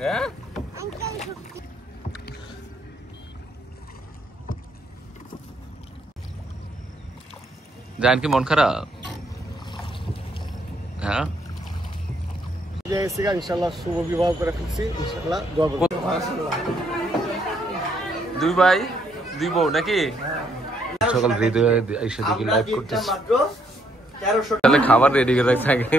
হ্যাঁ জান কি মন খারাপ? হ্যাঁ ইনশাআল্লাহ শুভ বিবাহ করে ফেলছি ইনশাআল্লাহ দোয়া করব। দুই ভাই দুই বউ নাকি? সকাল হৃদয়ে এসে দেখি লাইভ করতেছি, তাহলে খাবার রেডি করে থাকে।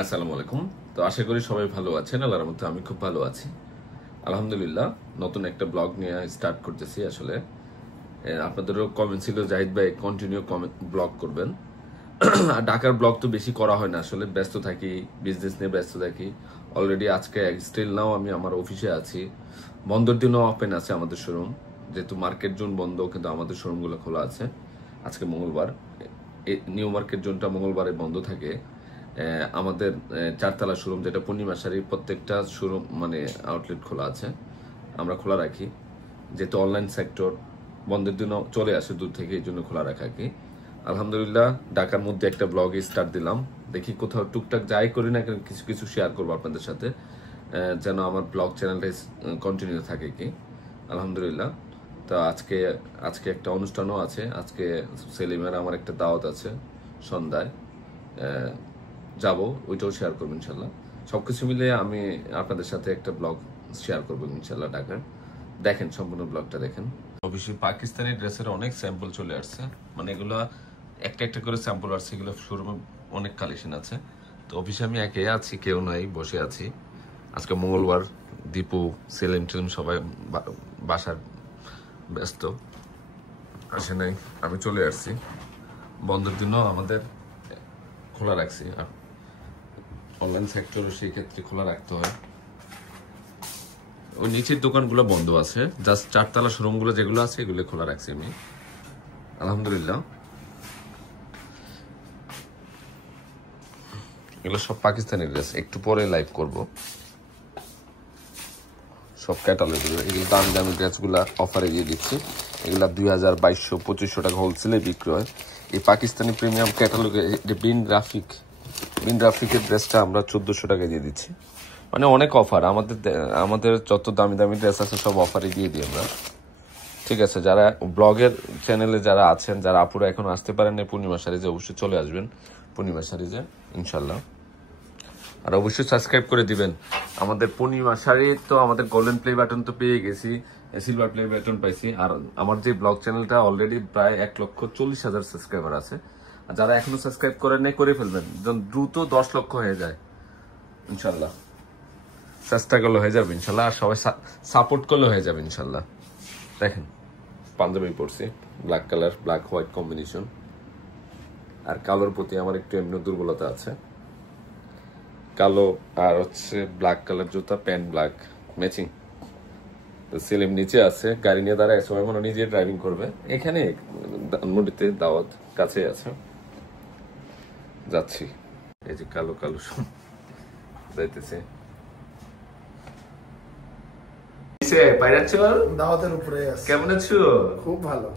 আসসালামু আলাইকুম। তো আশা করি সবাই ভালো আছেন। আল্লাহর রহমতে আমি খুব ভালো আছি আলহামদুলিল্লাহ। নতুন একটা ব্লগ নিয়ে স্টার্ট করতেছি। আসলে আপনাদেরও কমেন্ট ছিল জাহিদ ভাই কন্টিনিউ ব্লগ করবেন। আর ঢাকার ব্লগ তো বেশি করা হয় না, আসলে ব্যস্ত থাকি, বিজনেস নিয়ে ব্যস্ত থাকি। অলরেডি আজকে স্টিল নাও আমি আমার অফিসে আছি। বন্ধের দিনও ওপেন আছে আমাদের শোরুম, যেহেতু মার্কেট জোন বন্ধ কিন্তু আমাদের শোরুমগুলো খোলা আছে। আজকে মঙ্গলবার, নিউ মার্কেট জোনটা মঙ্গলবারে বন্ধ থাকে। আমাদের চারতলা শোরুম যেটা পূর্ণিমা শাড়ির প্রত্যেকটা শোরুম মানে আউটলেট খোলা আছে, আমরা খোলা রাখি। যেহেতু অনলাইন সেক্টর বন্ধের দিনও চলে আসে দূর থেকে, এই জন্য খোলা রাখা কি। আলহামদুলিল্লাহ ঢাকার মধ্যে একটা ব্লগে স্টার্ট দিলাম। দেখি কোথাও টুকটাক যাই করি না কেন কিছু কিছু শেয়ার করবো আপনাদের সাথে, যেন আমার ব্লগ চ্যানেলটা কন্টিনিউ থাকে কি। আলহামদুলিল্লাহ। তো আজকে একটা অনুষ্ঠানও আছে। আজকে সেলিমের আমার একটা দাওয়াত আছে সন্ধ্যায়, যাব, ওইটাও শেয়ার করবো ইনশাল্লাহ। সবকিছু মিলে আমি আপনাদের সাথে একটা ব্লগ শেয়ার করবো ইনশাল্লাহ ঢাকার। দেখেন, সম্পূর্ণ ব্লগটা দেখেন। অবশ্যই পাকিস্তানি ড্রেসের অনেক স্যাম্পল চলে আসছে, মানে এগুলো একটা একটা করে স্যাম্পল আসছে, এগুলো শোরুমে অনেক কালেকশন আছে। তো অফিসে আমি একে আছি, কেউ নাই, বসে আছি। আজকে মঙ্গলবার, দীপু সেলিম টেলিম সবাই বাসার ব্যস্ত, আসে নাই, আমি চলে আসছি। বন্ধের দিনও আমাদের খোলা রাখছি, আর অনলাইন সেক্টরও সেই ক্ষেত্রে খোলা রাখতে হয়। ওই নিচের দোকানগুলো বন্ধ আছে, জাস্ট চারতলা শোরুমগুলো যেগুলো আছে এগুলো খোলা রাখছি আমি আলহামদুলিল্লাহ। এগুলো সব পাকিস্তানি ড্রেস, একটু পরে লাইভ করব সব ক্যাটালগ। এগুলো দামি দামি ড্রেসগুলো অফারে দিয়ে দিচ্ছি। এগুলা 2200-2500 টাকা হোলসেলে বিক্রি হয়। এই পাকিস্তানি প্রিমিয়াম ক্যাটালগে বিন রাফিকের ড্রেসটা আমরা 1400 টাকা দিয়ে দিচ্ছি। মানে অনেক অফার, আমাদের যত দামি দামি ড্রেস আছে সব অফারে দিয়ে দিই আমরা। ঠিক আছে, যারা ব্লগের চ্যানেলে যারা আছেন, যারা আপুরা এখন আসতে পারেন না পূর্ণিমা শাড়িজে, অবশ্যই চলে আসবেন পূর্ণিমা শাড়িজে ইনশাল্লাহ। আর অবশ্যই সাবস্ক্রাইব করে দিবেন আমাদের পূর্ণিমা শাড়ি। তো আমাদের গোল্ডেন প্লে বাটন তো পেয়ে গেছি, সিলভার প্লে বাটন পাইছি। আর আমার যে ব্লগ চ্যানেলটা অলরেডি প্রায় 1,40,000 সাবস্ক্রাইবার আছে। আর যারা এখনো সাবস্ক্রাইব করেন নাই করে ফেলবেন, দ্রুত 10 লক্ষ হয়ে যায় ইনশাল্লাহ। চেষ্টা করলে হয়ে যাবে ইনশাল্লাহ, আর সবাই সাপোর্ট করলে হয়ে যাবে ইনশাল্লাহ। দেখেন পাঞ্জাবি পরছি, black colour, black white combination. আর কালোর প্রতি আমার একটু এমনি দুর্বলতা আছে। কালো আর হচ্ছে ব্ল্যাক কালার জুতা, প্যান্ট ব্ল্যাক ম্যাচিং। তো সেলিম নিচে আছে, গাড়ি নিয়ে দাঁড়ায়, সবাই মনে নিজে ড্রাইভিং করবে। এখানে ধানমন্ডিতে দাওয়াত কাছে আছে, যাচ্ছি। এই যে কালো কালো যাইতেছে। দাওয়াতের উপরে কেমন আছো? খুব ভালো,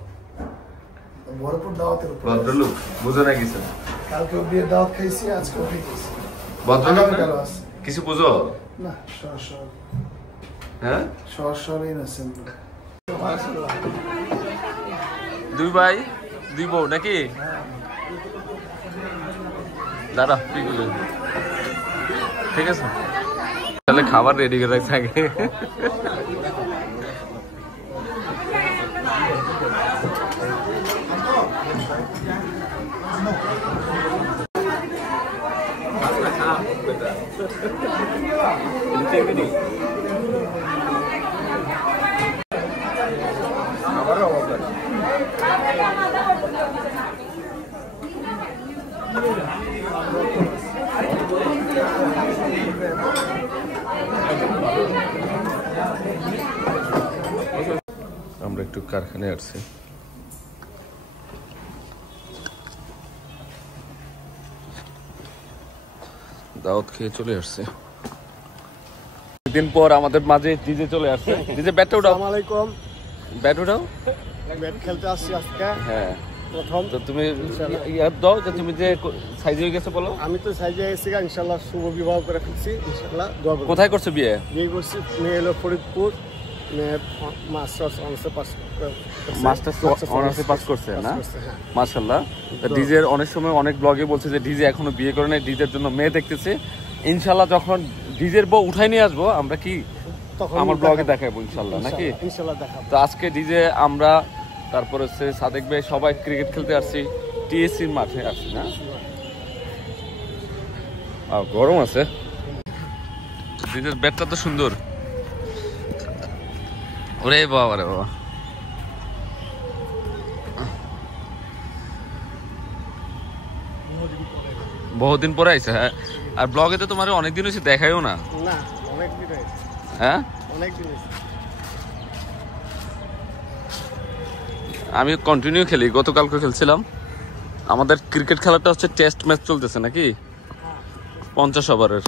ভরপুর দাওয়াতের উপরে। ভদ্রলোক বুঝো না কিছু? কালকে বিয়ের দাওয়াত খাইছি, আজকে খাইছি। ভদ্রলোক কিছু বুঝো না? সর হ্যাঁ, সরই না। দুই ভাই দুই বউ নাকি? দাঁড়া, ঠিক আছে, তাহলে খাবার রেডি করে থাকে। আমরা একটু কারখানায় আসছি। দাওয়াত খেয়ে চলে আসছে। দিন পর আমাদের মাঝে ডিজে চলে আসছে। ডিজে ব্যাট উঠাও। আসসালামু আলাইকুম। ব্যাট উঠাও। ব্যাট খেলতে আসছি আজকে। হ্যাঁ, প্রথম। তো তুমি ইয়ার দাও যে তুমি যে সাইজ হয়ে গেছে বলো। আমি তো সাইজে এসেছি ইনশাল্লাহ, শুভ বিবাহ করে ফেলছি ইনশাল্লাহ। দোয়া করব। কোথায় করছো বিয়ে? বিয়ে করছি মেয়ে হলো ফরিদপুর, মেয়ে মাস্টার্স অনার্সে পাস করছে না? হ্যাঁ মাশাআল্লাহ। ডিজের অনেক সময় অনেক ব্লগে বলছে যে ডিজে এখনো বিয়ে করে নাই, ডিজের জন্য মেয়ে দেখতেছে। ইনশাল্লাহ যখন ডিজের বউ উঠাই নিয়ে আসবো আমরা কি তখন আমার ব্লগে দেখাবো ইনশাল্লাহ, নাকি? ইনশাল্লাহ দেখাবো। তো আজকে ডিজে আমরা, তারপর হচ্ছে সাদেক ভাই, সবাই ক্রিকেট খেলতে আসছি, টিএসসির মাঠে আসছি না? গরম আছে। ডিজের ব্যাটটা তো সুন্দর। ওরে বাবা রে বাবা, বহুদিন পরে আইছে। হ্যাঁ, আর ব্লগে তো তোমার অনেকদিন হয়েছে দেখাইও না। না, অনেকদিন হয়েছে। হ্যাঁ, অনেকদিন হয়েছে। আমি কন্টিনিউ খেলি, গতকালকে খেলছিলাম। আমাদের ক্রিকেট খেলাটা হচ্ছে টেস্ট ম্যাচ চলতেছে নাকি, 50 ওভারের।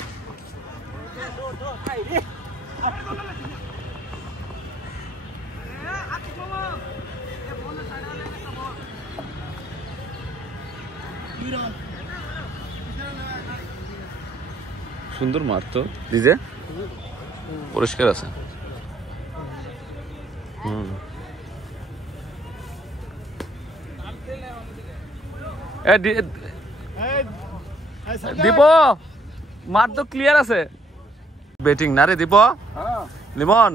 সুন্দর মাঠ তো ডিজে, পরিষ্কার আছে। দীপ, মাঠ তো ক্লিয়ার আছে। ব্যাটিং না রে দীপ? লিমন,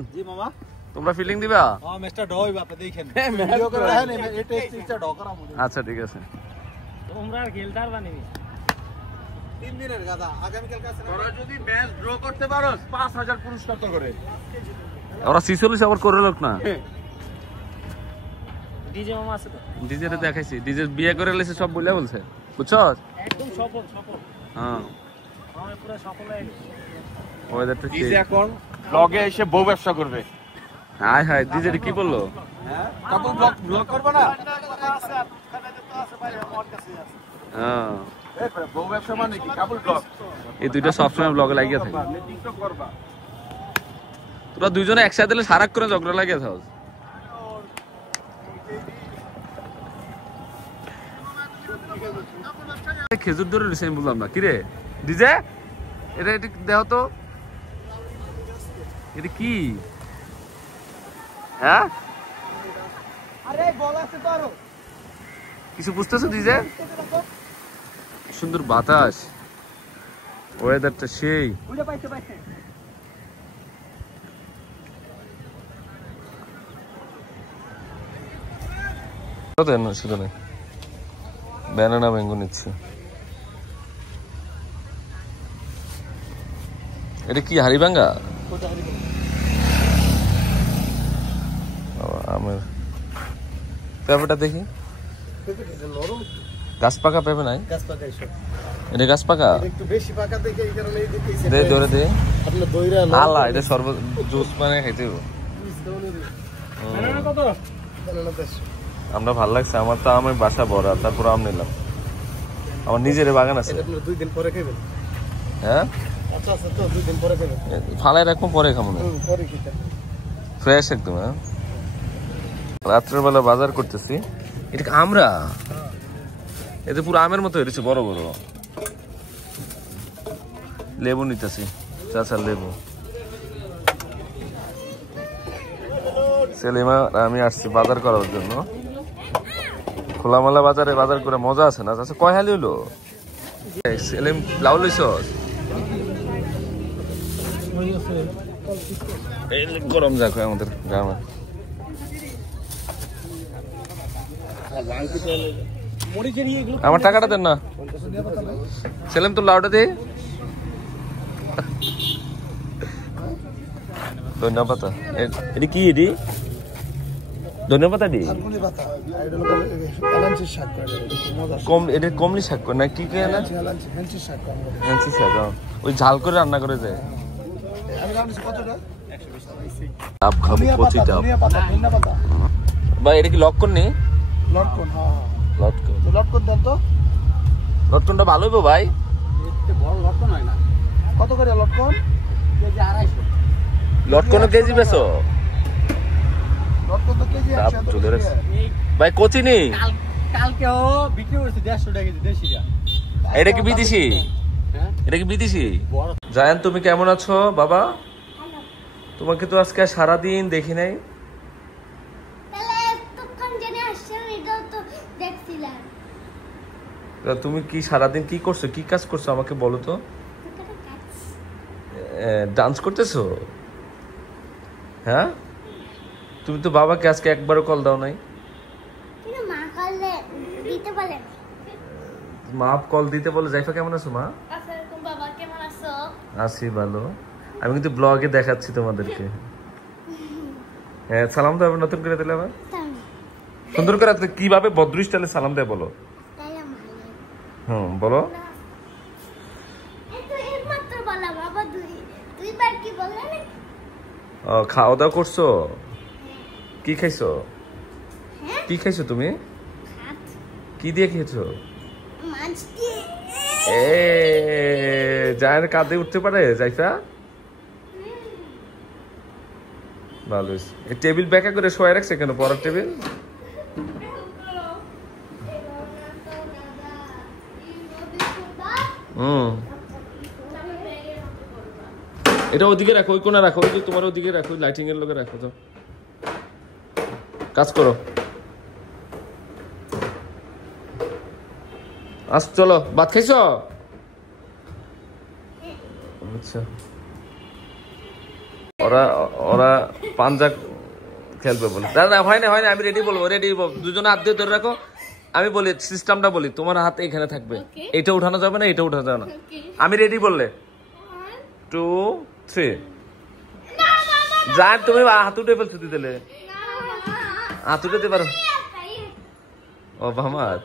তোমরা ফিল্ডিং দিবা? আচ্ছা ঠিক আছে। ওরা 46 ওভার করে লোক না। ডিজে দেখাইছি, ডিজে বিয়ে করে লেছে সব বলে বলছে, বুঝছো? একদম সফল সফল। হ্যাঁ, আমরা পুরো সফল হয়ে গেছি। ওয়েদারটা কি? ডিজে এখন ব্লগে এসে বউ ব্যবসা করবে। হাই হাই, ডিজে কি বললো? হ্যাঁ, কাপল ব্লগ করবে না? হ্যাঁ, বউ ব্যবসা মানে কি? কাপল ব্লগ। এই দুইটা সবসময় ব্লগে লাগিয়ে থাকে। টিকটক করবা। তোরা দুইজনে একসাথে দিলে সারাক করে ঝগড়া লাগিয়ে থাক। খেজুর ধরে রয়েছে, আমি বললাম না কিরে ডিজে, এটা দেখো তো, এটা কি? হ্যাঁ, কিছু বুঝতেছো ডিজে? সুন্দর বাতাস, ওয়েদারটা সেই। শুধু না, ব্যানানা ম্যাঙ্গো নিচ্ছি। এটা কি হাড়িভাঙ্গা? আমের পেঁপেটা দেখি, গাছ পাকা পেঁপে নাই? এটা গাছ পাকা, দে ধরে দে। আল্লাহ, এটা সর্বত জুস মানে খাইতে হবে। আমরা ভালো লাগছে, আমার তো আমের বাসা ভরা, তারপর আম নিলাম। আমার নিজের বাগান আছে। 2 দিন পরে খাবেন? হ্যাঁ, আচ্ছা আচ্ছা, তো 2 দিন পরে খাবেন। ফালাই রাখবো, পরে খাবো না, পরে খেতে ফ্রেশ একদম। হ্যাঁ, রাত্রের বেলা বাজার করতেছি। এটা আমরা, এতে পুরো আমের মতো হয়েছে, বড় বড়। লেবু নিতেছি, চাচার লেবু। সেলিমা আমি আসছি বাজার করার জন্য। খোলামেলা বাজারে বাজার করে মজা আছে না? চাচা কয় হালি হলো? সেলিম লাউ লইছ? গরম যাক আমাদের গ্রামে। আমার টাকাটা দেন না। সেলিম তো লাউটা দে। ধন্যবাদ। এটি কি? এটি ধন্যবাদ। এটা কমলি শাক করে না কি? শাক, ওই ঝাল করে রান্না করে যায়। ডাব খাবো, কচি ডাব। ভাই এটা কি লটকন নেই? লটকন, হ্যাঁ লটকন। লটকন দেন তো। লটকনটা ভালো হইব ভাই। বড় লটকন হয় না। কত করে লটকন? কেজি 250। লটকন কেজি বেচো? লটকন তো কেজি 100 ভাই কচি নেই? কালকেও বিক্রি করছি 150 টাকা কেজি দেশিটা। এটা কি বিদেশি? হ্যাঁ এটা কি বিদেশি? বড় জায়ান, তুমি কেমন আছো বাবা? তোমাকে তো আজকে সারাদিন দেখি নাই। তুমি কি সারাদিন কি করছো, কি কাজ করছো আমাকে বলো তো। ডান্স করতেছো? হ্যাঁ, তুমি তো বাবাকে আজকে একবারও কল দাও নাই। মা কল দিতে বলে। জাইফা কেমন আছো মা? আছি ভালো। আমি কিন্তু ব্লগে দেখাচ্ছি তোমাদেরকে। হ্যাঁ, সালাম দাও নতুন করে দিলে আবার সুন্দর করে। কিভাবে ভদ্র স্টাইলে সালাম দেয় বলো। বলো। খাওয়া দাওয়া করছো? কি খাইছো? কি খাইছো তুমি? কি দিয়ে খেয়েছো? জায়ের কাঁধে উঠতে পারে জাইফা? ভালো। এই টেবিল ব্যাকা করে শোয়া রাখছে কেন? পড়ার টেবিল? এটা ওদিকে রাখো, ওই কোণা রাখো, ওই যে তোমার ওদিকে রাখো, লাইটিং এর লোকে রাখো। তো কাজ করো। আস চলো, ভাত খাইছো? আচ্ছা, ওরা পাঞ্জা খেলবে বলে। না হয় না, আমি রেডি বলবো, রেডি দুজনে হাত দিয়ে ধরে রাখো। আমি বলি সিস্টেমটা বলি, তোমার হাতে এখানে থাকবে, এটা উঠানো যাবে না, এটা উঠানো যাবে না। আমি রেডি বললে 2 3 যান। তুমি হাত উঠে ফেলছো দিলে, হাত উঠে দিতে পারো। ও ভামাত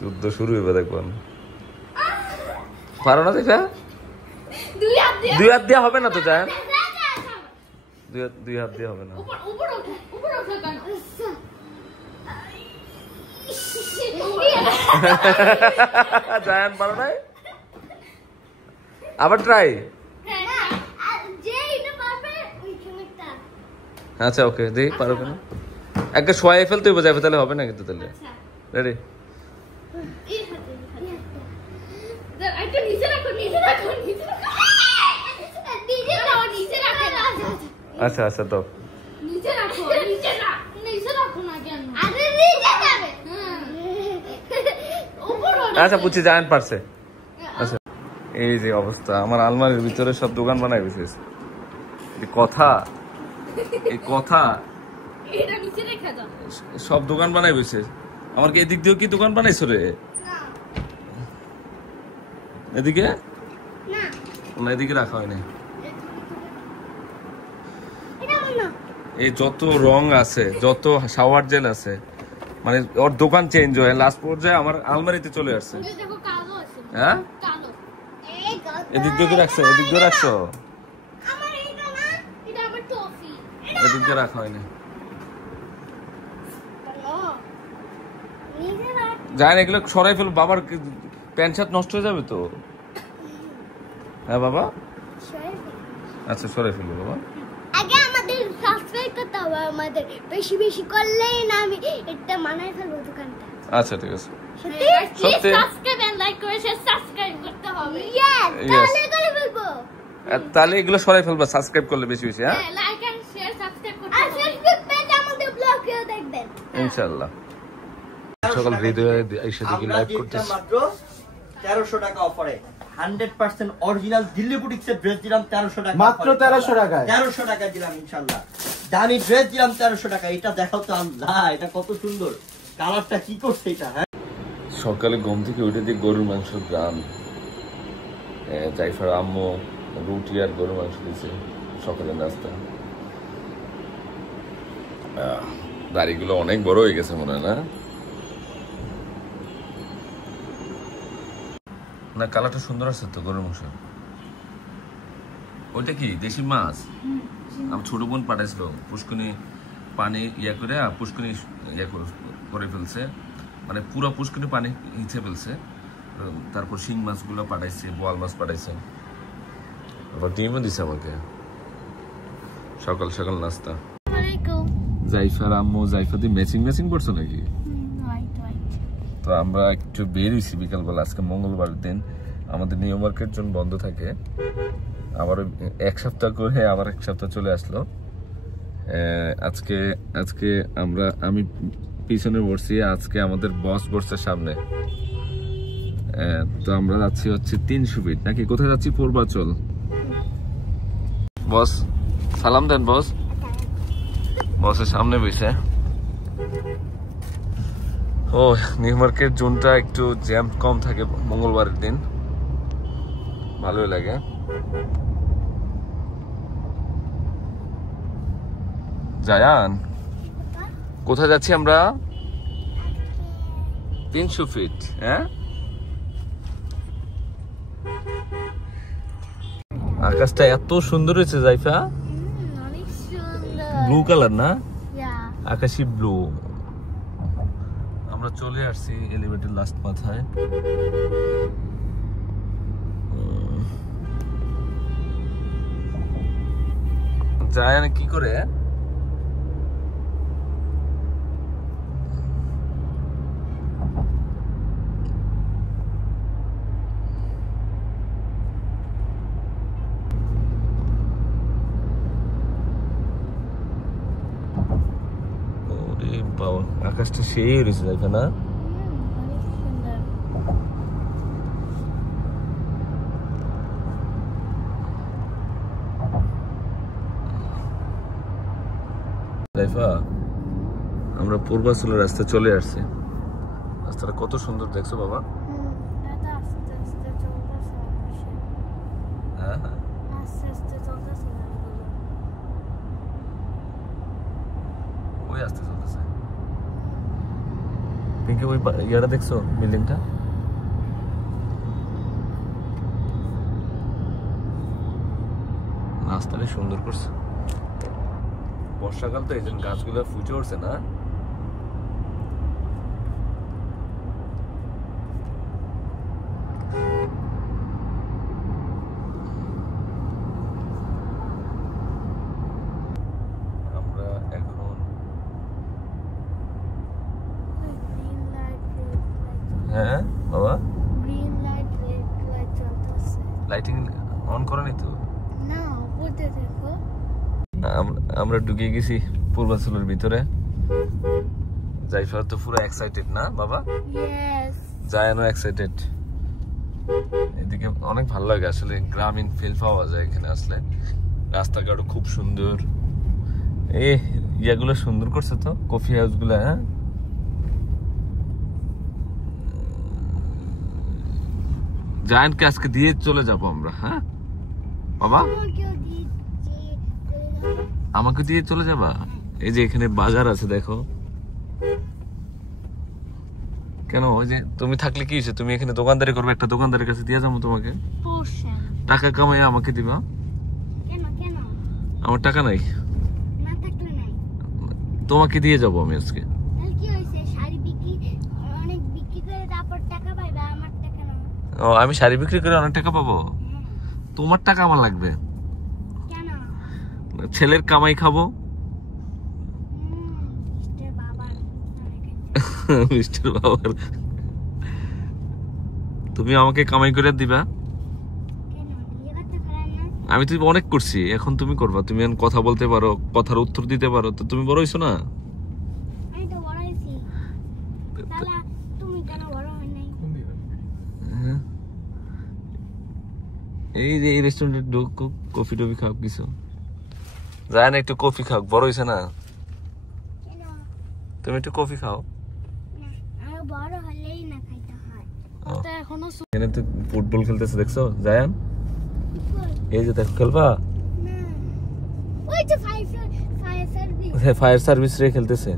যুদ্ধ শুরু হইবে দেখবেন। পারো না দেখা? 2 হাত দেওয়া হবে না তো জান, 2 হাত দেওয়া হবে না। জায়ান পারো নাই? আবার ট্রাই। আচ্ছা ওকে, দেখি পারো কেন। একটা শোয়াই ফেলতে হইব যাবে, তাহলে হবে না কিন্তু। তাহলে রেডি? আচ্ছা আচ্ছা তো আচ্ছা বুঝছি, জায়ান পারছে। আচ্ছা, এই যে অবস্থা, আমার আলমারির ভিতরে সব দোকান বানাই গেছে। কথা, এই কথা সব দোকান বানাই গেছে। আমার কি এদিক দিয়েও কি দোকান বানাইছো রে? এদিকে না, এদিকে রাখা হয়নি। এই যত রং আছে, যত শাওয়ার জেল আছে, মানে ওর দোকান চেঞ্জ হয়ে লাস্ট পর্যায়ে আমার আলমারিতে চলে আসছে। হ্যাঁ, এদিক দিয়ে রাখছো, এদিক দিয়ে রাখছো, এদিক দিয়ে রাখা হয়নি। জানেন এগুলো সরাই ফেল, বাবার প্যান্ট শার্ট নষ্ট হয়ে যাবে তো। হ্যাঁ বাবা, আচ্ছা সরাই ফেলবো বাবা। আগে আমাদের সাবস্ক্রাইব করতে হবে, আমাদের বেশি বেশি করলেই না আমি এটা মানায় ফেলবো দোকানটা। আচ্ছা ঠিক আছে, সত্যি সত্যি সাবস্ক্রাইব এন্ড লাইক করে সাবস্ক্রাইব করতে হবে। তাহলে করে ফেলবো, তাহলে এগুলো সরাই ফেলবা সাবস্ক্রাইব করলে বেশি বেশি। হ্যাঁ, লাইক এন্ড শেয়ার সাবস্ক্রাইব করতে হবে। আর ফেসবুক পেজে আমাদের ব্লগও দেখবেন ইনশাআল্লাহ। সকাল হৃদয়ে এসে দেখি লাইভ করতেছি। মাত্র 1300 টাকা অফারে 100% অরিজিনাল দিল্লি বুটিক্সের ড্রেস দিলাম 1300 টাকা, মাত্র 1300 টাকায়। 1300 টাকা দিলাম ইনশাআল্লাহ। দামি ড্রেস দিলাম 1300 টাকা। এটা দেখাও তো আল্লাহ, এটা কত সুন্দর, কালারটা কি করছে এটা। হ্যাঁ, সকালে ঘুম থেকে উঠে দিয়ে গরুর মাংস গ্রাম, জাইফার আম্মু রুটি আর গরুর মাংস দিয়েছে সকালের নাস্তা। দাড়িগুলো অনেক বড় হয়ে গেছে মনে হয় না? না, কালারটা সুন্দর আছে তো গরুর মাংস। ওইটা কি দেশি মাছ? আমার ছোট বোন পাঠাইছিল, পুষ্কুনি পানি ইয়া করে, পুষ্কুনি ইয়া করে ফেলছে, মানে পুরো পুষ্কুনি পানি হিচে ফেলছে। তারপর শিং মাছগুলো পাঠাইছে, বোয়াল মাছ পাঠাইছে, আবার ডিমও দিছে আমাকে। সকাল সকাল নাস্তা। জাইফার আম্মু জাইফাদি ম্যাচিং করছো নাকি? White white. তো আমরা একটু বেরিয়েছি বিকালবেলা, আজকে মঙ্গলবার দিন, আমাদের নিউ মার্কেট জোন বন্ধ থাকে। আবার এক সপ্তাহ করে আবার এক সপ্তাহ চলে আসলো। আজকে আমি পিছনে বসছি, আজকে আমাদের বস বসছে সামনে। তো আমরা যাচ্ছি হচ্ছে 300 ফিট নাকি কোথায় যাচ্ছি? পূর্বাচল। বস সালাম দেন। বসের সামনে বসে। ও নিউ মার্কেট জোনটা একটু জ্যাম কম থাকে মঙ্গলবারের দিন, ভালোই লাগে। জায়ান কোথায় যাচ্ছি আমরা? 300 ফিট। হ্যাঁ, আকাশটা এত সুন্দর হয়েছে জাইফা, অনেক সুন্দর। ব্লু কালার না, ইয়া আকাশি ব্লু। আমরা চলে আসছি এলিভেটর লাস্ট মাথায়। জায়ান কি করে? আকাশটা সেই রয়েছে জায়গা না? অনেক সুন্দর। জাইফা আমরা পূর্বাচলের রাস্তা চলে আসছি। রাস্তাটা কত সুন্দর দেখছো বাবা? এটা আস্তে আস্তে চলতেছে। হ্যাঁ, আস্তে আস্তে চলতেছে। ওই আস্তে চলতেছে। পিঙ্কি ওই ইয়াটা দেখছো বিল্ডিংটা? রাস্তাটা সুন্দর করছে। বর্ষাকাল তো এই জন্য গাছগুলো ফুটে উঠছে না? আমরা এখন গ্রিন লাইট রেড লাইট। হ্যাঁ বাবা, গ্রিন লাইট রেড লাইট চলতেছে। লাইটিং অন করেনি তো? না, উপরে দেখো। আমরা ঢুকে গেছি পূর্বাচলের ভিতরে। জাইফা তো পুরো এক্সাইটেড না বাবা? ইয়েস। জায়ানও এক্সাইটেড। এদিকে অনেক ভালো লাগে আসলে, গ্রামীণ ফিল পাওয়া যায় এখানে আসলে। রাস্তাঘাটও খুব সুন্দর। ইয়াগুলো সুন্দর করছে তো, কফি হাউস গুলা। হ্যাঁ, জায়ানকে আজকে দিয়ে চলে যাবো আমরা। হ্যাঁ বাবা, আমাকে দিয়ে চলে যাবা? এই যে এখানে বাজার আছে দেখো। কেন? ওই যে তুমি থাকলে কি হয়েছে, তুমি এখানে দোকানদারি করবে, একটা দোকানদারের কাছে দিয়ে যাবো তোমাকে। টাকা কামাই আমাকে দিবা। কেন কেন? আমার টাকা নাই, না থাকলে নাই। তোমাকে দিয়ে যাবো আমি আজকে। তাহলে কি হয়েছে? শাড়ি বিক্রি অনেক বিক্রি করে তারপর টাকা পাইবা, আমার টাকা না। ও, আমি শাড়ি বিক্রি করে অনেক টাকা পাবো? তোমার টাকা আমার লাগবে। কেন? ছেলের কামাই খাবো। মিস্টার বাবার মিস্টার বাবার। তুমি আমাকে কামাই করে দিবা? কেন? বিয়ে করতে পারেন না? আমি তো অনেক করছি, এখন তুমি করবা। তুমি এখন কথা বলতে পারো, কথার উত্তর দিতে পারো, তো তুমি বড় হইছো না? আমি তো বড় হয়েছি। তাহলে তুমি কেন বড় হয় নাই? হ্যাঁ। এই যে এই রেস্টুরেন্টে ঢুক, কফি টফি খাও কিছু। যায় না, একটু কফি খাও, বড় হয়েছে না? কেন? তুমি একটু কফি খাও। না, আরো বড় হলেই না খাইতে হয়। ও। তো এখনো এখানে তো ফুটবল খেলতেছে দেখছো জায়ান? এই যে দেখো, খেলবা? না। ওই যে ফায়ার সার্ভিস। হ্যাঁ, ফায়ার সার্ভিস রে খেলতেছে।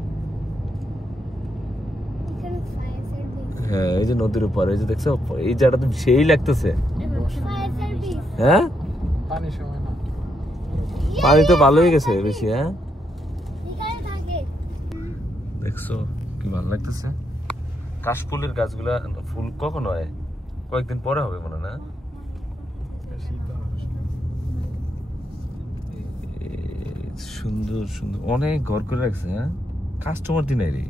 এখানে ফায়ার সার্ভিস। হ্যাঁ, এই যে নদীর উপর, এই যে দেখছো, এই জায়গাটা তো সেই লাগতেছে। Fire service. হ্যাঁ, পানি সময় না। পানি তো ভালোই গেছে বেশি। হ্যাঁ, এখানে থাকে। দেখছো কি ভালো লাগতেছে। কাশফুলের গাছগুলা ফুল কখন হয়? কয়েকদিন পরে হবে মনে হয় না? সুন্দর সুন্দর অনেক ঘর করে রাখছে। হ্যাঁ, কাস্টমার দিন রে,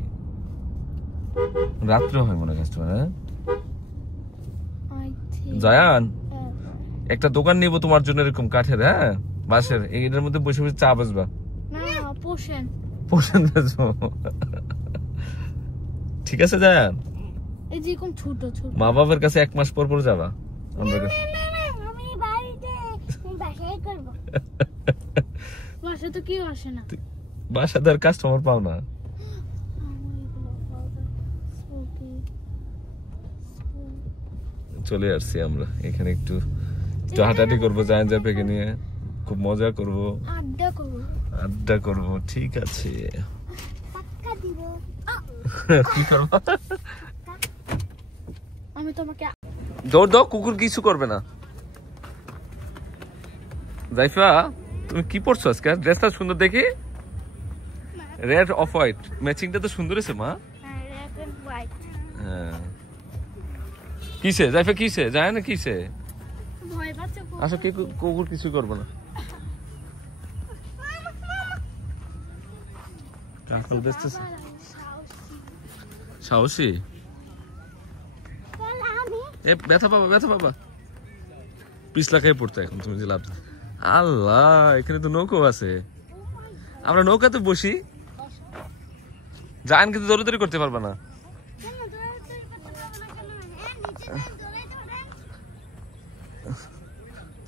রাত্রে হয় মনে হয় কাস্টমার। হ্যাঁ জায়ান, একটা দোকান নিব তোমার জন্য এরকম কাঠের, হ্যাঁ বাঁশের, এটার মধ্যে বসে বসে চা বাজবা। পোষণ বাজবো, ঠিক আছে জায়ান? মা বাবার কাছে 1 মাস পর পর যাবা আমরা কাছে। আমি বাড়িতে বাসায় করব। বাসা তো কেউ আসে না, বাসাদার কাস্টমার পাও না। চলে আসছি আমরা এখানে, একটু হাঁটাহাঁটি করবো, জায়ান জাপেকে নিয়ে খুব মজা করব, আড্ডা করব। ঠিক আছে, কি করবো? আমি তোমাকে দৌড় দাও, কুকুর কিছু করবে না। জাইফা, তুমি কি পরছো আজকে? ড্রেসটা সুন্দর দেখি, রেড অফ হোয়াইট ম্যাচিংটা তো সুন্দর হয়েছে মা। হ্যাঁ, কিসে জাইফা, কিসে যায় না, কিসে? আচ্ছা, কি কুকুর কিছু করবো না। কাকল দেখতেছে সাহসী। এ ব্যথা পাবা, ব্যথা পাবা, পিছলা খাই পড়তো এখন তুমি যে লাভ। আল্লাহ, এখানে তো নৌকো আছে, আমরা নৌকাতে বসি। জান কিন্তু দৌড়াদৌড়ি করতে পারবা না।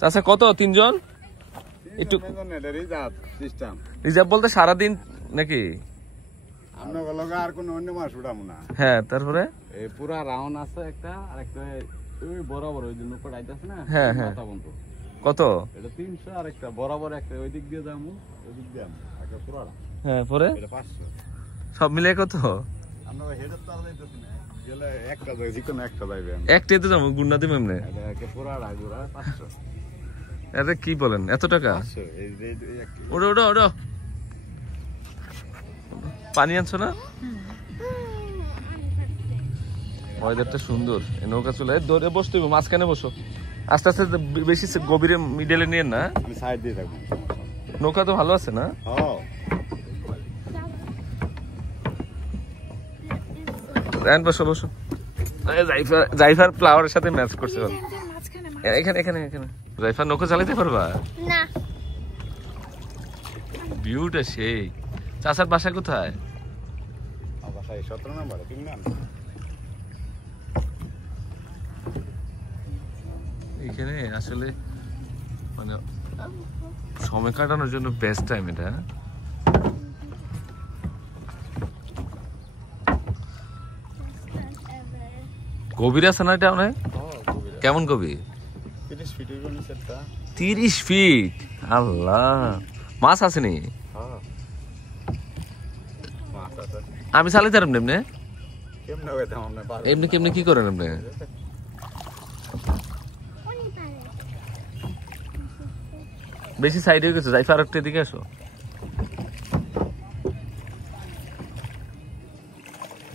আচ্ছা, কত 3 জন? একটু রিজার্ভ বলতে সারাদিন নাকি? আর কোন অন্য মাছ উঠাবো না। হ্যাঁ, তারপরে এই পুরা রাউন্ড আছে একটা, আর একটা ওই বরাবর ওই জন্য পড়াইতেছে না। হ্যাঁ হ্যাঁ, কত? এটা 300, আর একটা বরাবর একটা ওই দিক দিয়ে যাবো, ওই দিক দিয়ে একটা পুরা। হ্যাঁ, পরে এটা 500 সব মিলে কত? আমরা হেডের তার যাইতেছি না, গেলে একটা যাই, যে কোনো একটা যাইবে। একটাই তো যাবো, গুন্না দিম এমনি। এটা একটা পুরা গুড়া 500। আরে কি বলেন, এত টাকা? 500। এই যে ওড়ো ওড়ো ওড়ো, পানি আনছো না? ওয়েদারটা সুন্দর, নৌকা চলে দৌড়ে বসতে হবে, মাঝখানে বসো, আস্তে আস্তে, বেশি গভীরে মিডলে নিয়ে না। আমি সাইড দিয়ে থাকবো। নৌকা তো ভালো আছে না? হ্যাঁ, বসো বসো। জাইফার ফ্লাওয়ারের সাথে ম্যাচ করছে। এখানে এখানে এখানে জাইফার নৌকা চালাতে পারবা না? ভিউটা সেই। চাচার বাসা কোথায়? বাসায় 17 নম্বরে, 3 নাম। এখানে আসলে মানে সময় কাটানোর জন্য বেস্ট টাইম এটা। গভীর আছে না এটা অনেক? কেমন গভীর? 30 ফিট। 30 ফিট? আল্লাহ, মাছ আসেনি? আমি চালাই তার এমনি এমনি কেমনি কি করেন আপনি? বেশি সাইড হয়ে গেছে, জাইফা আরেকটা দিকে আসো।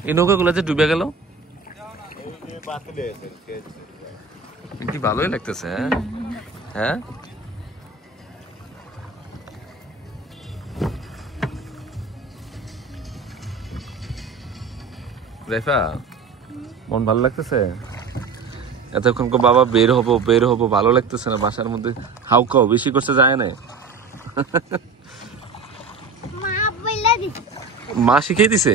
এই নৌকা গুলো যে ডুবে গেল, কি ভালোই লাগতেছে। হ্যাঁ, জাইফা মন ভালো লাগতেছে? এতক্ষণ বাবা বের হবো ভালো লাগতেছে না, বাসার মধ্যে হাউ খাও বেশি করতে যায় না। মা শিখিয়ে দিছে?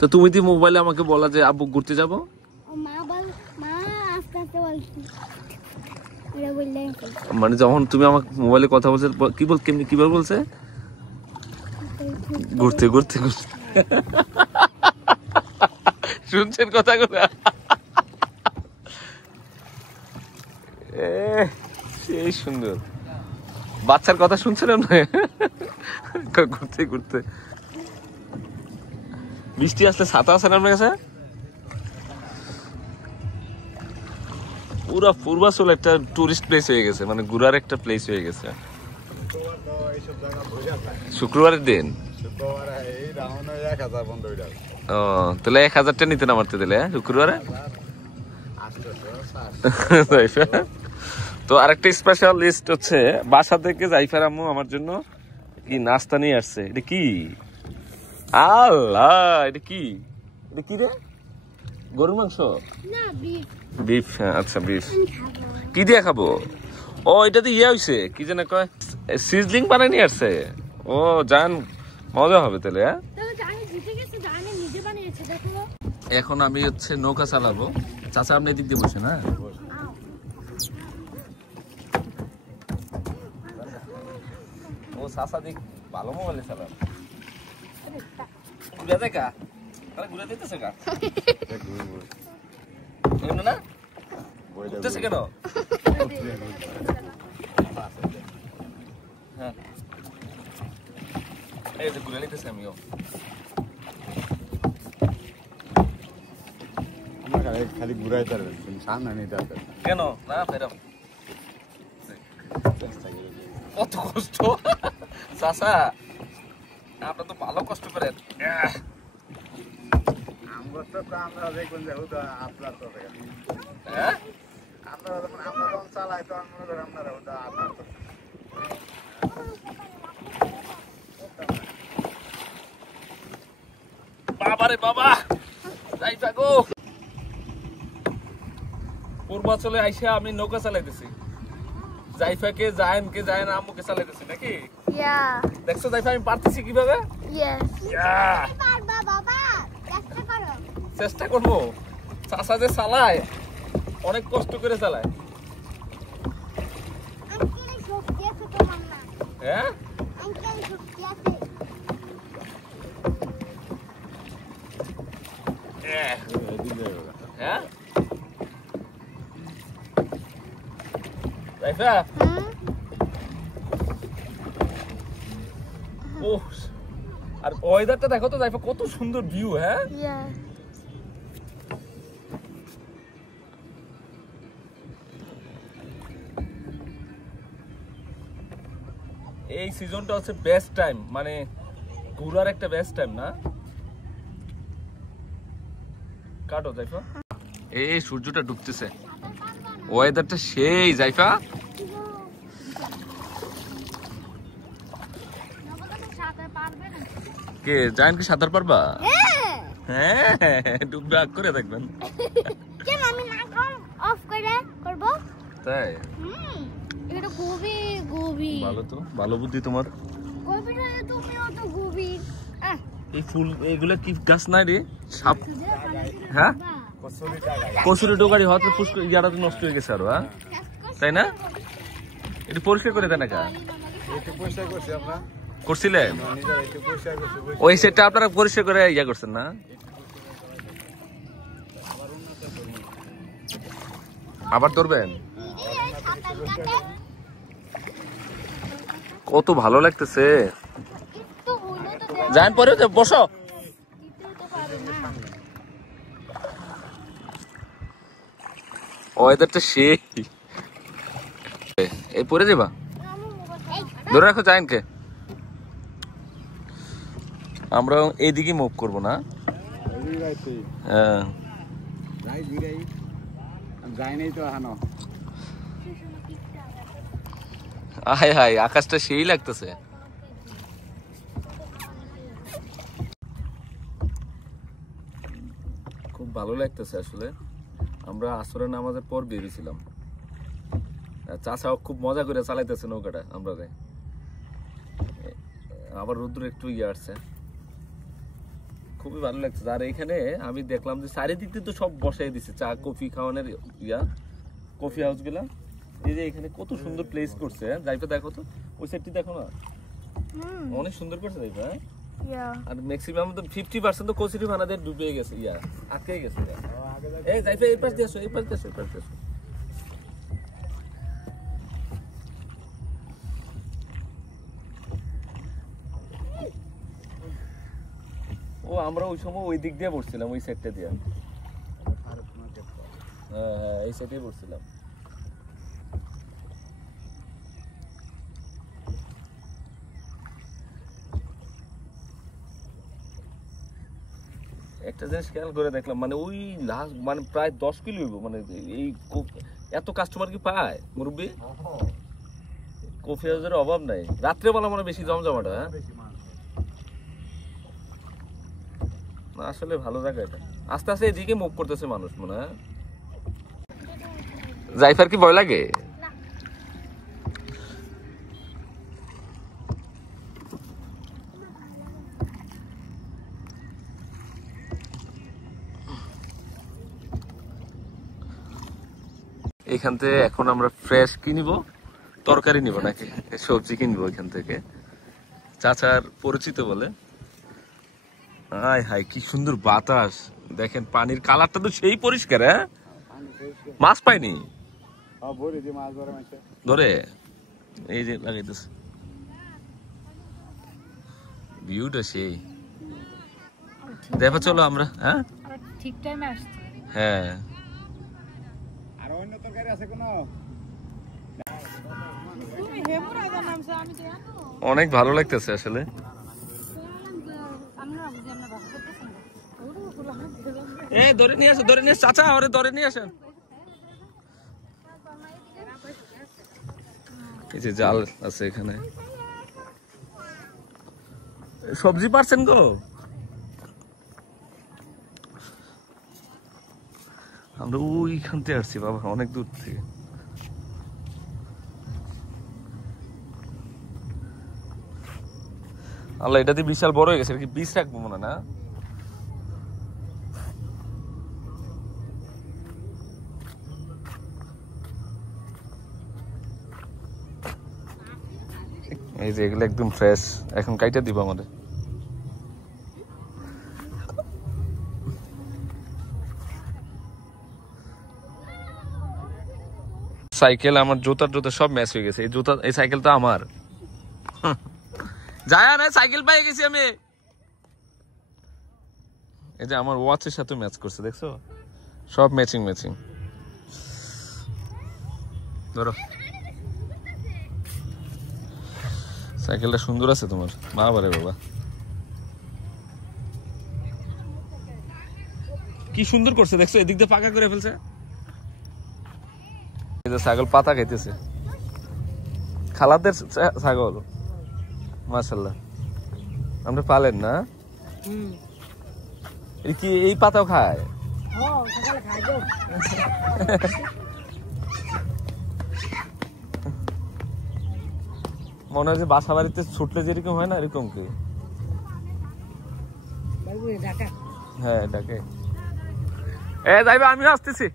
তো তুমি তো মোবাইলে আমাকে বলা যে আব্বু ঘুরতে যাবো। মানে যখন তুমি আমাকে মোবাইলে কথা বলছো, কিভাবে বলছে? ঘুরতে ঘুরতে ঘুরতে। শুনছেন কথা কথা? সেই সুন্দর বাচ্চার কথা শুনছিলাম না। ঘুরতে ঘুরতে। বৃষ্টি আসলে ছাতা আছে না আপনার কাছে? পুরা পূর্বাচল একটা টুরিস্ট প্লেস হয়ে গেছে, মানে ঘুরার একটা প্লেস হয়ে গেছে। শুক্রবারের দিন ও, তাহলে 1000টা নিতে না মারতে দিলে শুক্রবারে। তো আরেকটা স্পেশাল লিস্ট হচ্ছে বাসা থেকে জাইফার আম্মু আমার জন্য কি নাস্তা নিয়ে আসছে। এটা কি আল্লাহ, এটা কি রে? গরুর মাংস? না বিফ। বিফ, হ্যাঁ আচ্ছা বিফ। কি দিয়ে খাবো? ও এটা তো ইয়ে হইছে, কি যেন কয় সিজলিং বানাই নিয়ে আসছে। ও জান, মজা হবে তাহলে। হ্যাঁ তবে জানি জিতে গেছে, জানি নিজে বানিয়েছে দেখো। এখন আমি হচ্ছে নৌকা চালাবো। চাচা আপনি এদিক দিয়ে বসে না? ও চাচা দিক ভালো মোবাইলে চালান। ঘুরে যায় কা? আরে ঘুরে দিতেছে কা? এমন না? ঘুরতেছে কেন? হ্যাঁ এই যে ঘুরে নিতেছে আমিও। খালি ঘুরাই পারবেন, সামনে নিতে পারবেন কেন না ফেরাম? কত কষ্ট চাচা, আপনার তো ভালো কষ্ট করেন। আমরা দেখুন যে আপনার তো হ্যাঁ আপনারা যখন চালাই তখন মনে করেন আপনারা আপনার তো বাবারে বাবা, যাইফা গো। পূর্বাচলে আইসা আমি নৌকা চালাইতেছি, জাইফাকে জায়ানকে জায়ান আম্মুকে চালাইতেছি নাকি? ইয়া দেখছো জাইফা আমি পারতেছি কিভাবে? Yes yeah! পারবা বাবা, চেষ্টা করো। চেষ্টা করবো। চাচা যে চালায় অনেক কষ্ট করে চালায়। আঙ্কেল শক্তি আছে তোমার না? হ্যাঁ আঙ্কেল শক্তি আছে। হ্যাঁ জাইফা, ওহ আর ওয়েদারটা দেখো তো জাইফা, কত সুন্দর ভিউ। হ্যাঁ ইয়া এই সিজনটা হচ্ছে বেস্ট টাইম, মানে ঘোরার একটা বেস্ট টাইম না? কাটো জাইফা। এই সূর্যটা ডুবতেছে, ওয়েদারটা সেই। জাইফা সাঁতার পারবে না? কে জায়ান কি সাঁতার পারবা? হ্যাঁ হ্যাঁ ডুববে আগ করে দেখবেন। কেন আমি না অফ করে করব? তাই এটা গভীর গভীর। ভালো তো, ভালো বুদ্ধি তোমার। গভীর হলে তুমিও তো গভীর। এই ফুল এইগুলা কি গাছ নাই রে? সাপ? হ্যাঁ কসুরি টোকারি হয়তো পুষ্কর ইয়ারা তো নষ্ট হয়ে গেছে আরো। হ্যাঁ তাই না? এটা পরিষ্কার করে দেন না? একটু পরিষ্কার করছি আমরা, করছিলেন? নিজেরা একটু পরিষ্কার করছি। ওই সেটটা আপনারা পরিষ্কার করে ইয়া করছেন না? আবার ধরবেন? কত ভালো লাগতেছে। যান পরে বসো। ওয়েদারটা সেই। এই পরে যাবা? ধরে রাখো জায়ানকে। আমরা এইদিকে মুভ করবো না? হ্যাঁ যাই নাই তো এখনো। আয় হায়, আকাশটা সেই লাগতেছে। খুব ভালো লাগতেছে আসলে। আমরা আসরের নামাজের পর বেরিয়েছিলাম, চাচাও খুব মজা করে চালাইতেছে নৌকাটা। আমরা আবার রোদ্দুর একটু ইয়ে আসছে, খুবই ভালো লাগছে। আর এখানে আমি দেখলাম যে চারিদিক দিয়ে তো সব বসাই দিচ্ছে, চা কফি খাওয়ানোর ইয়া, কফি হাউস গুলা। এই যে এখানে কত সুন্দর প্লেস করছে। যাইপা দেখো তো, ওই সাইডটি দেখো না, অনেক সুন্দর করছে যাইপা। আর ম্যাক্সিমাম তো 50% তো কচুরি বানাদের ডুবে গেছে, ইয়া আটকে গেছে। এই যাইপা এই পাশ দিয়ে আসো, এই পাশ দিয়ে আসো, এই পাশ দিয়ে আসো। ও আমরা ওই সময় ওই দিক দিয়ে বসছিলাম, ওই সাইডটা দিয়ে। হ্যাঁ হ্যাঁ এই সাইডে বসছিলাম। একটা জিনিস খেয়াল করে দেখলাম, মানে ওই লাস্ট মানে প্রায় 10 কিলো হইব, মানে এই এত কাস্টমার কি পায় মুরব্বী? কফি হাউসের অভাব নাই। রাত্রে বেলা মনে বেশি জমজমাটা। হ্যাঁ না আসলে ভালো জায়গা এটা। আস্তে আস্তে এদিকে মুভ করতেছে মানুষ মনে হয়। জাইফার কি ভয় লাগে? এখান থেকে এখন আমরা ফ্রেশ কি নিব? তরকারি নিব নাকি সবজি কিনবো এখান থেকে। চাচার পরিচিত বলে। হাই হাই কি সুন্দর বাতাস দেখেন, পানির কালারটা তো সেই পরিষ্কার। হ্যাঁ মাছ পাইনি ধরে এই যে লাগাইতেছে, ভিউটা সেই। দেখো চলো আমরা। হ্যাঁ ঠিক টাইমে আসছি। হ্যাঁ আর অন্য তরকারি আছে কোনো? তুমি হেমুরাইদার নামছে আমি তো জানো। অনেক ভালো লাগতেছে আসলে। আমরা বুঝি আমরা ভাষা করতেছি না। ওরে পুরো হাত দিলাম। এ ধরে নিয়ে আসো, ধরে নিয়ে চাচা ওরে ধরে নিয়ে আসেন। এই যে জাল আছে এখানে। সবজি পারছেন গো? আমরা ওইখান থেকে আসছি বাবা, অনেক দূর থেকে। আল্লাহ এটা দিয়ে বিশাল বড় হয়ে গেছে, কি বীজ রাখবো মনে না? এই যে এগুলো একদম ফ্রেশ, এখন কাইটা দিব আমাদের। সাইকেল আমার জুতার সব ম্যাচ হয়ে গেছে। এই সাইকেলটা আমার। যায় না, সাইকেল পেয়ে গেছি আমি। এই যে আমার ওয়াচের সাথে ম্যাচ করছে, দেখছো? সব ম্যাচিং। ধরো সাইকেলটা সুন্দর আছে তোমার। মা বারে বাবা কি সুন্দর করছে, দেখছো? এদিক দিয়ে পাকা করে ফেলছে। এই যে ছাগল পাতা খাইতেছে, খালাদের ছাগল মাশাআল্লাহ। আমরা পালেন না? কি এই পাতাও খায়? মনে হয় যে বাসা বাড়িতে ছুটলে যেরকম হয় না, এরকম কি? হ্যাঁ ডাকে। এ যাইবে, আমিও আসতেছি।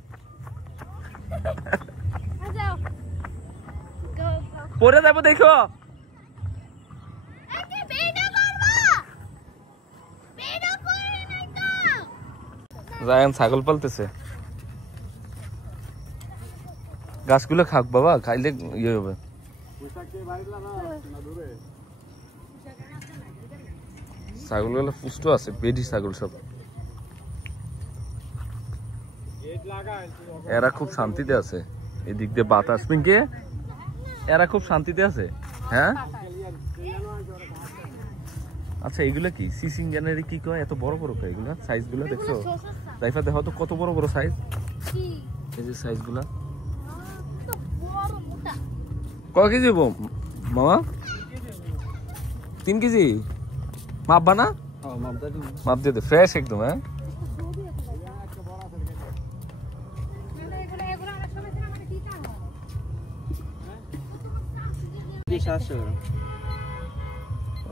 পরে যাবো, দেখো। জায়ান ছাগল পালতেছে। গাছগুলো খাক বাবা, খাইলে ইয়ে হবে। ছাগলগুলো পুষ্ট আছে, বেডি ছাগল সব। এরা খুব শান্তিতে আছে, এদিক দিয়ে বাতাস পিঙ্কে। এরা খুব শান্তিতে আছে। হ্যাঁ আচ্ছা এগুলা কি সিসিঙ্গানের কি কয়? এত বড় বড় কয় এগুলা? সাইজ গুলা দেখছো? জাইফা দেখো তো কত বড় বড় সাইজ। এই যে সাইজ গুলা কয় কেজি মামা? 3 কেজি মাপবা না? মাপ দিয়ে দে, ফ্রেশ একদম। হ্যাঁ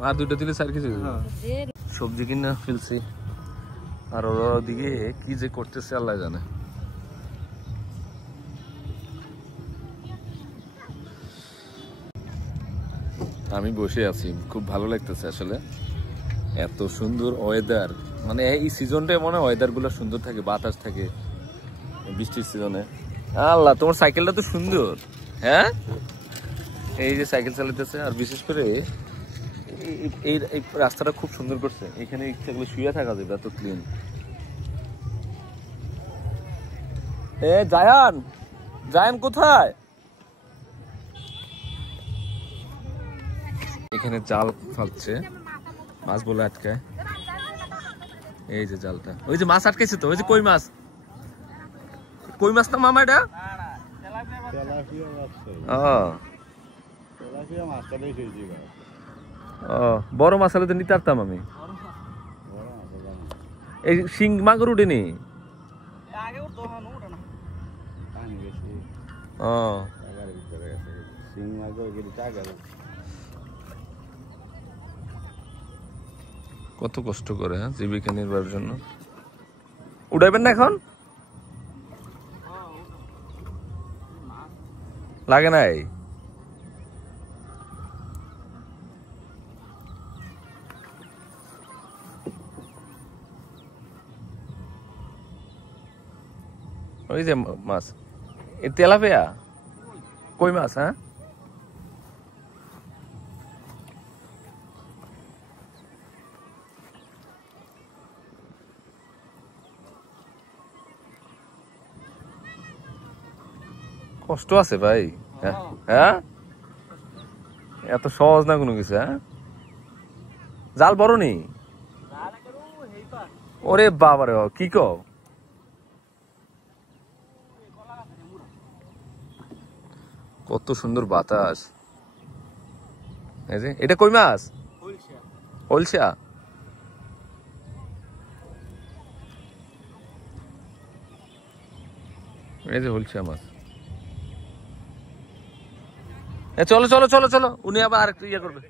আর 2টা দিলে 4 কেজি। সবজি কিনা ফেলছি, আর ওরা ওদিকে কি যে করতেছে আল্লাহ জানে। আমি বসে আছি, খুব ভালো লাগতেছে আসলে। এত সুন্দর ওয়েদার, মানে এই সিজনটায় মনে হয় ওয়েদার গুলো সুন্দর থাকে, বাতাস থাকে বৃষ্টির সিজনে। আল্লাহ তোমার সাইকেলটা তো সুন্দর। হ্যাঁ এই যে সাইকেল চালাতেছে, আর বিশেষ করে এই রাস্তাটা খুব সুন্দর করছে। এখানে ইচ্ছা করলে শুয়ে থাকা যাবে, এত ক্লিন। এ জায়ান কোথায়? এখানে জাল ফালছে, মাছ বলে আটকায়। এই যে জালটা, ওই যে মাছ আটকাইছে তো, ওই যে কই মাছ না মামা? এটা বড় মাছ হলে তো নিতে পারতাম আমি। এই শিং মাগুর উঠেনি। কত কষ্ট করে জীবিকা নির্বাহের জন্য। উঠাইবেন না এখন? লাগে নাই? ওই যে মাছ, তেলাপিয়া, কই মাছ? হ্যাঁ, কষ্ট আছে ভাই। হ্যাঁ, এত সহজ না কোনো কিছু। হ্যাঁ, জাল বড় নি? ওরে বাবারে, কি কও? কত সুন্দর বাতাস। এটা কই মাছ? হলসা। এই যে হলসা মাছ। চলো চলো চলো চলো, উনি আবার আরেকটু ইয়ে করবে।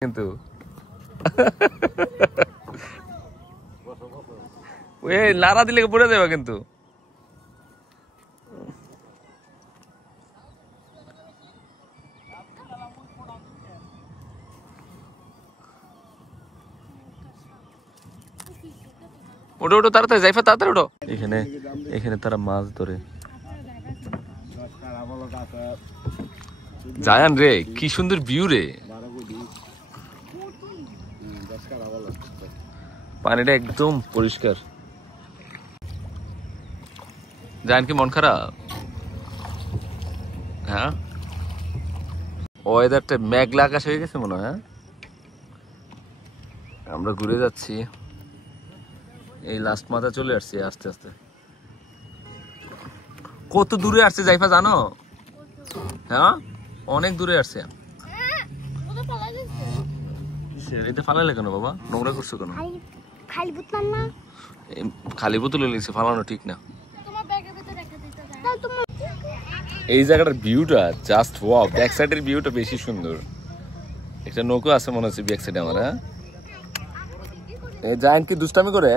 কিন্তু লারা দিলে পড়ে যাবে কিন্তু। ওটো ওটো তাড়াতাড়ি, জাইফা তাড়াতাড়ি ওটো। এখানে এখানে তারা মাছ ধরে। জায়ান রে, কি সুন্দর ভিউ রে। পানিটা একদম পরিষ্কার। জায়ান কি মন খারাপ? হ্যাঁ, ওয়েদারটা মেঘলা আকাশ হয়ে গেছে মনে হয়। আমরা ঘুরে যাচ্ছি, এই লাস্ট মাথা চলে আসছে আস্তে আস্তে। কত দূরে আসছে জাইফা জানো? হ্যাঁ, অনেক দূরে আসছে। এটা ফালালে কেন বাবা? নোংরা করছো কেন? খালি বোতলে লিখছে, ফালানো ঠিক না। এই জায়গাটার ভিউটা জাস্ট ওয়াও। ব্যাক সাইডের ভিউটা বেশি সুন্দর। একটা নৌকো আছে মনে হচ্ছে ব্যাক সাইডে আমার। হ্যাঁ, জায়ান কি দুষ্টামি করে?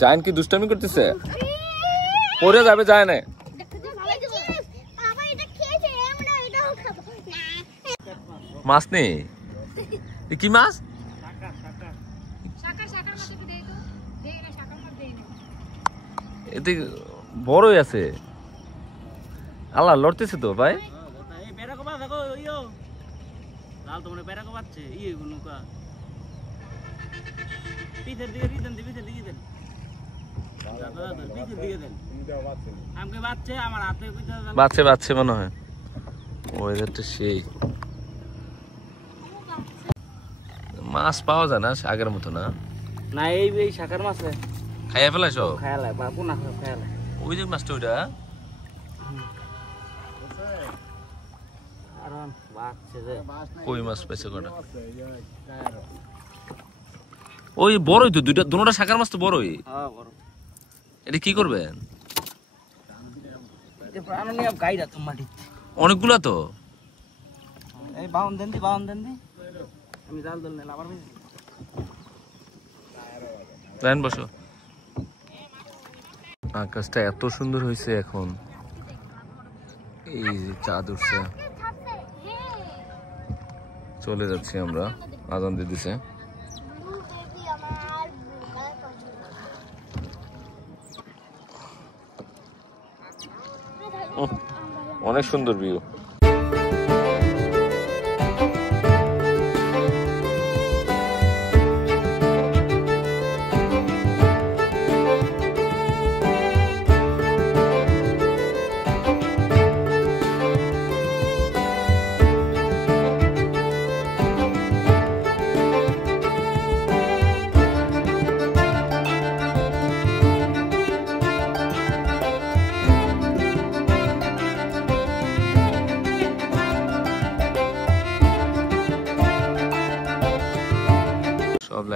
জায়ান কি দুষ্টামি করতেছে? পরে যাবে যায় না। মাছ নেই? কি মাছ? এতে বড়ই আছে। আল্লাহ, লড়তেছে তো ভাই। বাচ্চা বাচ্চা মনে হয়। ওয়েদারটা সেই। মাছ পাওয়া যায় না আগের মতো না। না, এই শাকার মাছ খাইয়া ফেলাইছ? খায়ালে বাপু না খায়ালে। ওই যে মাছটা ওইটা কই মাছ পাইছে কটা? ওই বড়ই তো দুইটা, দুটোটা শাকার মাছ তো বড়ই। এটা কি করবেন? অনেকগুলা তো। এই বাউন দেন দি, বাউন দেন দি। আমি জাল ধরলে আবার লাইন বসো। আকাশটা এত সুন্দর হয়েছে এখন। এই যে চাঁদ উঠছে। চলে যাচ্ছি আমরা, আজান দিয়ে দিছে। অনেক সুন্দর ভিউ।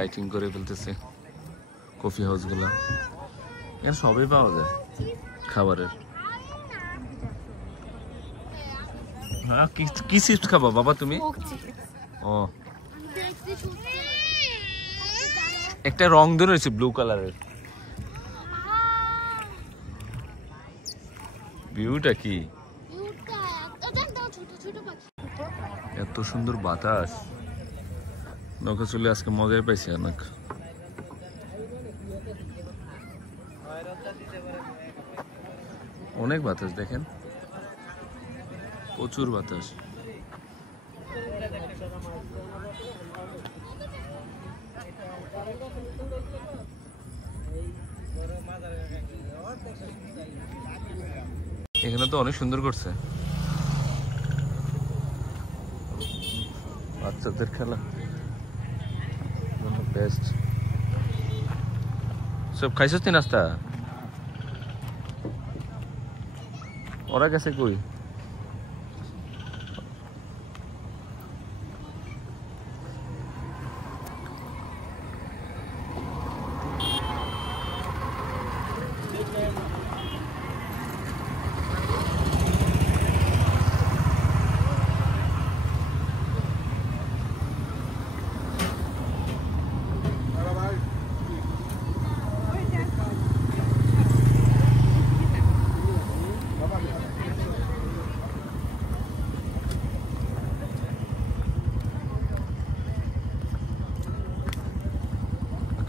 লাইটিং করে ফেলতেছে কফি হাউস গুলা, এখানে সবই পাওয়া যায় খাবারের। হ্যাঁ, কি চিপস খাবা বাবা তুমি? ও, একটা রং ধরে রয়েছে ব্লু কালারের। ভিউটা কি এত সুন্দর বাতাস, নৌকা চলে আজকে মজাই পাইছি অনেক। অনেক বাতাস দেখেন, প্রচুর বাতাস। এখানে তো অনেক সুন্দর করছে, বাচ্চাদের খেলা বেস্ট। সব খাইছিস তুই নাস্তা? ওরা গেছে কই?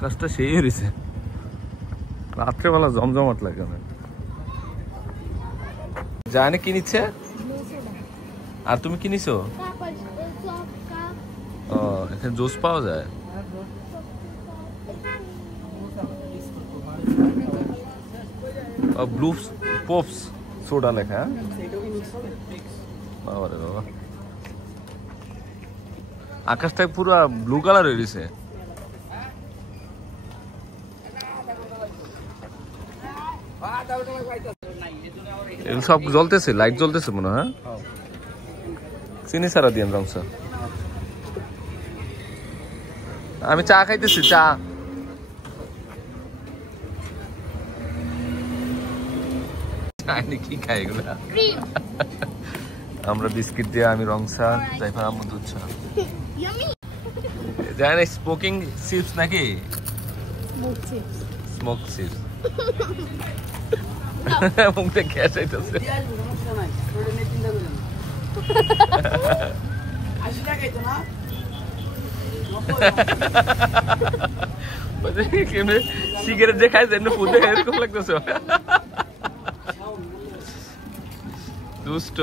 আকাশটা সেই হয়েছে, রাত্রেবেলা জমজমাট লাগে। জানে কি নিচ্ছে? আর তুমি কি নিছো? ও, এখানে জুস পাওয়া যায়। ব্লু পপস সোডা লেখা। বাবা রে বাবা, আকাশটা পুরো ব্লু কালার হয়ে গেছে। সব জ্বলতেছে, লাইট জ্বলতেছে মনে হয়। চিনি সারা দিন রংস। আমি চা খাইতেছি, চা। কি খাই এগুলো? আমরা বিস্কিট দিয়ে, আমি রংসা, তাইফার আম্মু দুধ চা। জানেন স্মোকিং চিপস নাকি? Smoke chips. মুখে গ্যাস আইতেছে। সিগারেট যে খাইছে ফুটে এরকম লাগতেছে। দুষ্ট।